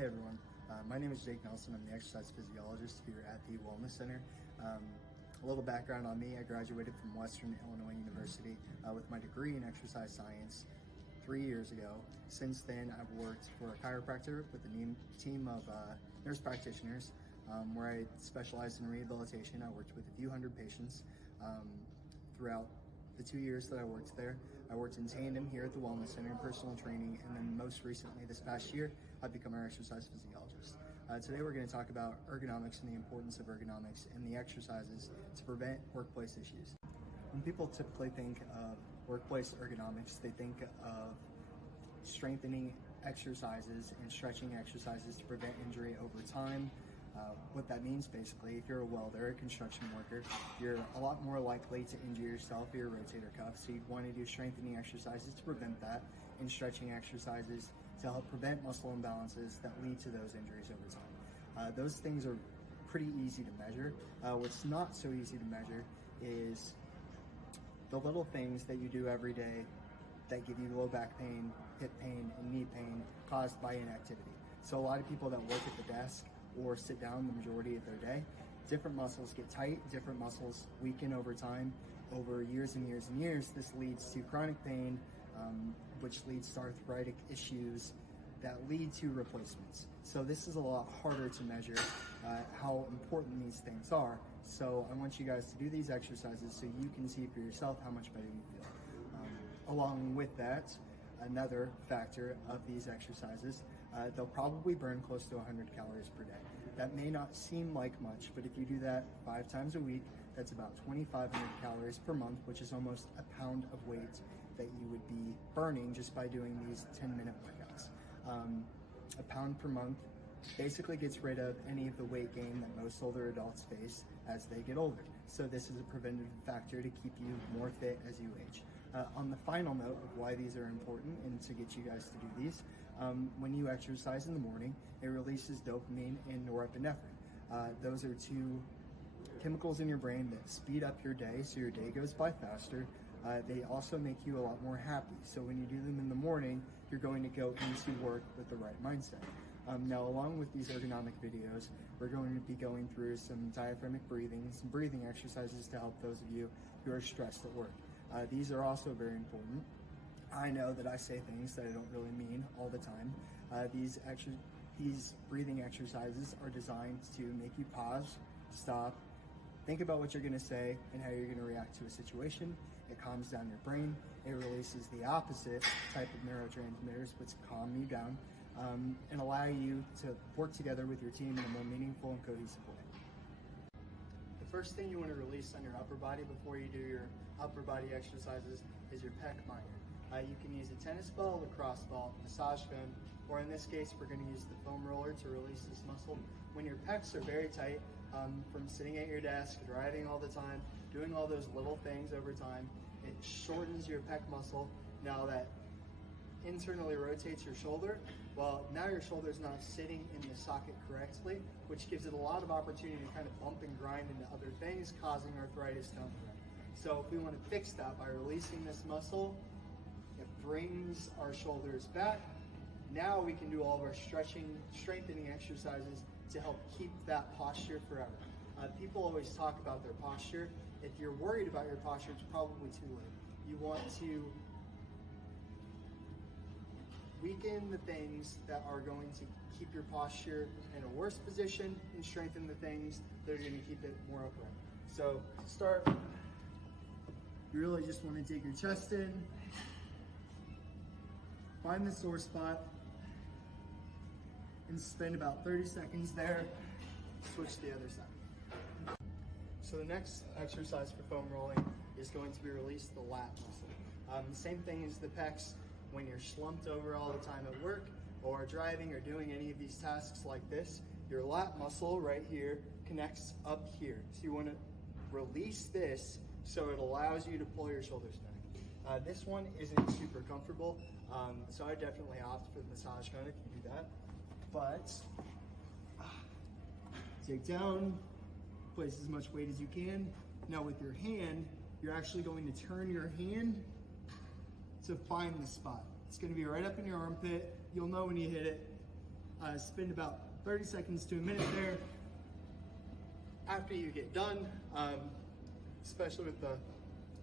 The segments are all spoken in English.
Hey everyone, my name is Jake Nelson. I'm the exercise physiologist here at the Wellness Center. A little background on me: I graduated from Western Illinois University with my degree in exercise science 3 years ago. Since then, I've worked for a chiropractor with a team of nurse practitioners where I specialized in rehabilitation. I worked with a few hundred patients throughout the 2 years that I worked there. I worked in tandem here at the Wellness Center in personal training, and then most recently this past year, I've become an exercise physiologist. Today we're going to talk about ergonomics and the importance of ergonomics and the exercises to prevent workplace issues. When people typically think of workplace ergonomics, they think of strengthening exercises and stretching exercises to prevent injury over time. What that means basically, if you're a welder, a construction worker, you're a lot more likely to injure yourself or your rotator cuff. So you'd want to do strengthening exercises to prevent that, and stretching exercises to help prevent muscle imbalances that lead to those injuries over time. Those things are pretty easy to measure. What's not so easy to measure is the little things that you do every day that give you low back pain, hip pain, and knee pain caused by inactivity. So a lot of people that work at the desk or sit down the majority of their day, different muscles get tight, different muscles weaken over time. Over years and years and years, this leads to chronic pain, which leads to arthritic issues that lead to replacements. So this is a lot harder to measure how important these things are. So I want you guys to do these exercises so you can see for yourself how much better you feel. Along with that, another factor of these exercises, they'll probably burn close to 100 calories per day. That may not seem like much, but if you do that 5 times a week, that's about 2,500 calories per month, which is almost a pound of weight that you would be burning just by doing these 10-minute workouts. A pound per month basically gets rid of any of the weight gain that most older adults face as they get older. So this is a preventative factor to keep you more fit as you age. On the final note of why these are important and to get you guys to do these, when you exercise in the morning, it releases dopamine and norepinephrine. Those are two chemicals in your brain that speed up your day so your day goes by faster. They also make you a lot more happy. So when you do them in the morning, you're going to go into work with the right mindset. Now, along with these ergonomic videos, we're going to be going through some diaphragmatic breathing, some breathing exercises to help those of you who are stressed at work. These are also very important. I know that I say things that I don't really mean all the time. These breathing exercises are designed to make you pause, stop, think about what you're going to say and how you're going to react to a situation. It calms down your brain. It releases the opposite type of neurotransmitters, which calm you down and allow you to work together with your team in a more meaningful and cohesive way. The first thing you want to release on your upper body before you do your upper body exercises is your pec minor. You can use a tennis ball, lacrosse ball, massage gun, or in this case, we're going to use the foam roller to release this muscle. When your pecs are very tight, from sitting at your desk, driving all the time, doing all those little things over time, it shortens your pec muscle. Now that internally rotates your shoulder, well, now your shoulder's not sitting in the socket correctly, which gives it a lot of opportunity to kind of bump and grind into other things, causing arthritis down the road. So if we want to fix that by releasing this muscle, it brings our shoulders back. Now we can do all of our stretching, strengthening exercises to help keep that posture forever. People always talk about their posture. If you're worried about your posture, it's probably too late. You want to weaken the things that are going to keep your posture in a worse position and strengthen the things that are going to keep it more upright. So to start, you really just want to dig your chest in, find the sore spot, and spend about 30 seconds there. Switch to the other side. So the next exercise for foam rolling is going to be release the lat muscle. Same thing as the pecs. When you're slumped over all the time at work or driving or doing any of these tasks like this, your lat muscle right here connects up here. So you want to release this so it allows you to pull your shoulders back. This one isn't super comfortable, so I definitely opt for the massage gun if you do that. But dig down, place as much weight as you can. Now with your hand, you're actually going to turn your hand to find the spot. It's going to be right up in your armpit. You'll know when you hit it. Spend about 30 seconds to a minute there. After you get done, especially with the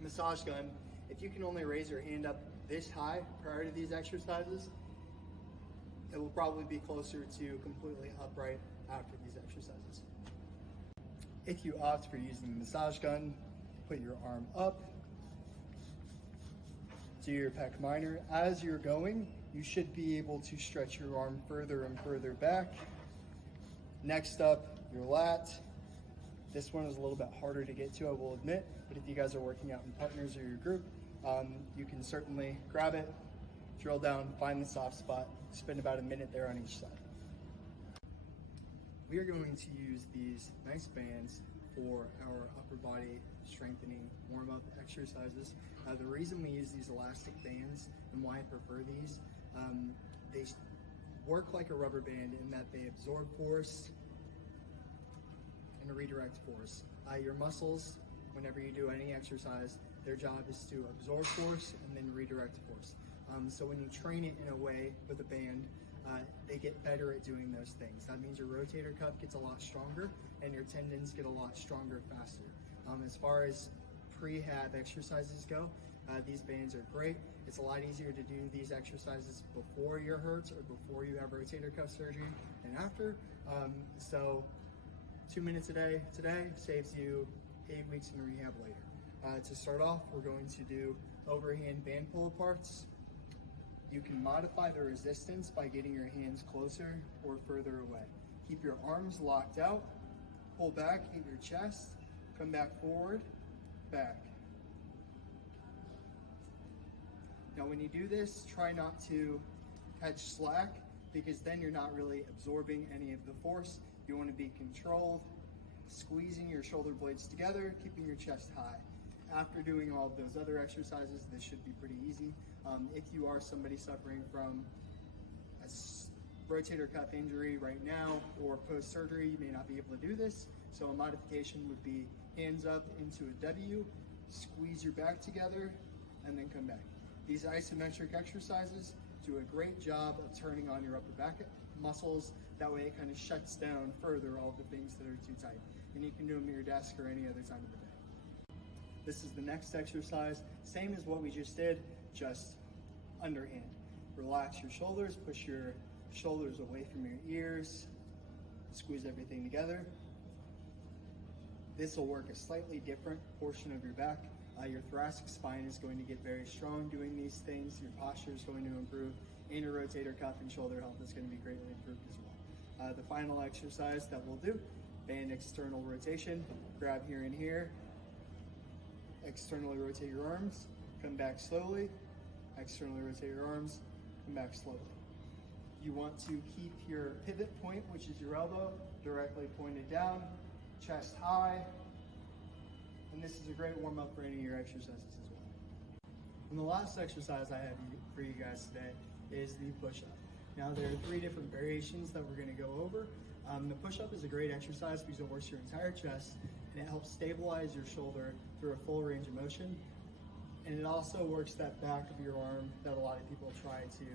massage gun, if you can only raise your hand up this high prior to these exercises, it will probably be closer to completely upright after these exercises. If you opt for using the massage gun, put your arm up, do your pec minor. As you're going, you should be able to stretch your arm further and further back. Next up, your lat. This one is a little bit harder to get to, I will admit, but if you guys are working out in partners or your group, you can certainly grab it, drill down, find the soft spot, spend about a minute there on each side. We are going to use these nice bands for our upper body strengthening warm-up exercises. The reason we use these elastic bands and why I prefer these, they work like a rubber band in that they absorb force and redirect force. Your muscles, whenever you do any exercise, their job is to absorb force and then redirect force. So when you train it in a way with a band, they get better at doing those things. That means your rotator cuff gets a lot stronger and your tendons get a lot stronger faster. As far as prehab exercises go, these bands are great. It's a lot easier to do these exercises before you're hurt or before you have rotator cuff surgery and after. So 2 minutes a day today saves you 8 weeks in rehab later. To start off, we're going to do overhand band pull aparts. You can modify the resistance by getting your hands closer or further away. Keep your arms locked out, pull back, hit your chest, come back forward, back. Now when you do this, try not to catch slack because then you're not really absorbing any of the force. You want to be controlled, squeezing your shoulder blades together, keeping your chest high. After doing all of those other exercises, this should be pretty easy. If you are somebody suffering from a rotator cuff injury right now or post-surgery, you may not be able to do this. So a modification would be hands up into a W, squeeze your back together, and then come back. These isometric exercises do a great job of turning on your upper back muscles. That way it kind of shuts down further all the things that are too tight. And you can do them at your desk or any other time of the day. This is the next exercise, same as what we just did, just underhand. Relax your shoulders, push your shoulders away from your ears, squeeze everything together. This will work a slightly different portion of your back. Your thoracic spine is going to get very strong doing these things. Your posture is going to improve, and your rotator cuff and shoulder health is going to be greatly improved as well. The final exercise that we'll do, band external rotation. Grab here and here, externally rotate your arms, come back slowly, externally rotate your arms, come back slowly. You want to keep your pivot point, which is your elbow, directly pointed down, chest high, and this is a great warm-up for any of your exercises as well. And the last exercise I have for you guys today is the push-up. Now there are 3 different variations that we're going to go over. The push-up is a great exercise because it works your entire chest and it helps stabilize your shoulder through a full range of motion. And it also works that back of your arm that a lot of people try to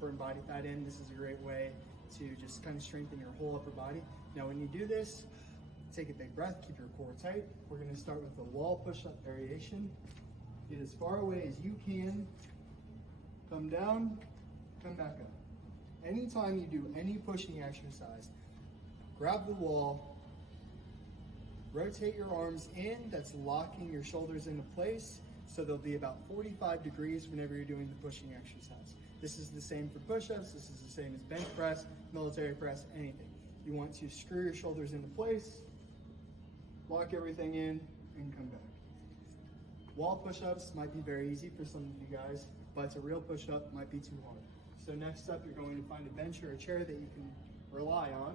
burn body fat in. This is a great way to just kind of strengthen your whole upper body. Now when you do this, take a big breath, keep your core tight. We're going to start with the wall push-up variation. Get as far away as you can, come down, come back up. Anytime you do any pushing exercise, grab the wall, rotate your arms in, that's locking your shoulders into place, so they'll be about 45 degrees whenever you're doing the pushing exercise. This is the same for push-ups, this is the same as bench press, military press, anything. You want to screw your shoulders into place, lock everything in, and come back. Wall push-ups might be very easy for some of you guys, but a real push-up might be too hard. So next up, you're going to find a bench or a chair that you can rely on.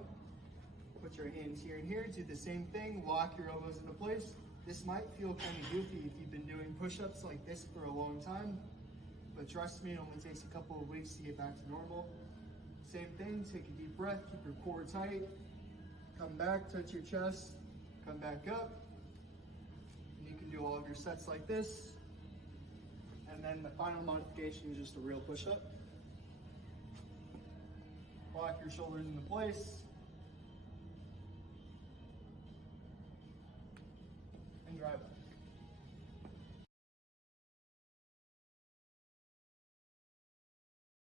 Put your hands here and here, do the same thing, lock your elbows into place. This might feel kind of goofy if you've been doing push-ups like this for a long time, but trust me, it only takes a couple of weeks to get back to normal. Same thing, take a deep breath, keep your core tight, come back, touch your chest, come back up. And you can do all of your sets like this. And then the final modification is just a real push-up. lock your shoulders into place. And drive.